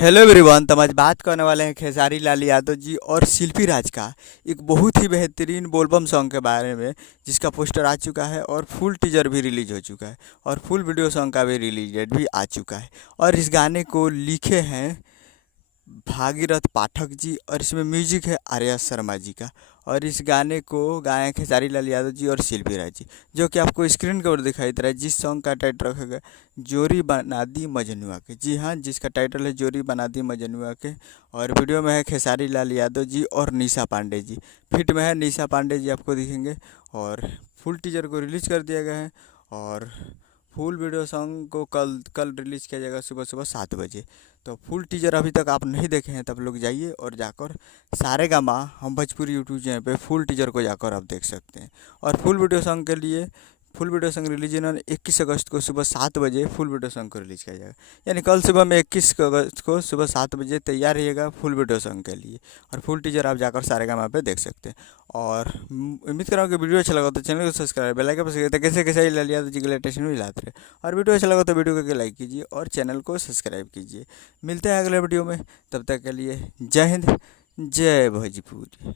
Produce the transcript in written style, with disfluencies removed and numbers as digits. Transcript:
Hello everyone. तो हम आज बात करने वाले हैं खेसारी लाल यादव जी और शिल्पी राज का एक बहुत ही बेहतरीन बोलबम सॉन्ग के बारे में, जिसका पोस्टर आ चुका है और फुल टीजर भी रिलीज हो चुका है और फुल वीडियो सॉन्ग का भी रिलीज डेट भी आ चुका है। और इस गाने को लिखे हैं भागीरथ पाठक जी और इसमें म्यूजिक है आर्या शर्मा जी का। और इस गाने को गाए हैं खेसारी लाल यादव जी और शिल्पी राज जी, जो कि आपको स्क्रीन के ऊपर दिखाई दे रहा है। जिस सॉन्ग का टाइटल रखा गया जोरी बना दी मजनुआ के, जी हाँ, जिसका टाइटल है जोरी बना दी मजनुआ के। और वीडियो में है खेसारी लाल यादव जी और निशा पांडे जी, फिट में है निशा पांडे जी आपको दिखेंगे। और फुल टीजर को रिलीज कर दिया गया है और फुल वीडियो सॉन्ग को कल कल रिलीज़ किया जाएगा सुबह सुबह 7 बजे। तो फुल टीजर अभी तक आप नहीं देखे हैं तब लोग जाइए और जाकर सारेगामा हम भोजपुरी यूट्यूब चैनल पे फुल टीजर को जाकर आप देख सकते हैं। और फुल वीडियो सॉन्ग के लिए फुल वीडियो सॉन्ग रिलीज इन्होंने 21 अगस्त को सुबह 7 बजे फुल वीडियो सॉन्ग को रिलीज़ किया जाएगा। यानी कल सुबह में 21 अगस्त को सुबह 7 बजे तैयार रहिएगा फुल वीडियो सॉन्ग के लिए। और फुल टीजर आप जाकर सारेगामा पे देख सकते हैं। और उम्मीद कर रहा हूँ कि वीडियो अच्छा लगा तो चैनल को सब्सक्राइब बेल आइकन प्रेस करिए, कैसे कैसे लाल यादव जी के लेटेस्ट न्यूज़ लाते रहे। और वीडियो अच्छा लगा तो वीडियो को लाइक कीजिए और चैनल को सब्सक्राइब कीजिए। मिलते हैं अगले वीडियो में, तब तक के लिए जय हिंद, जय भोजपुरी।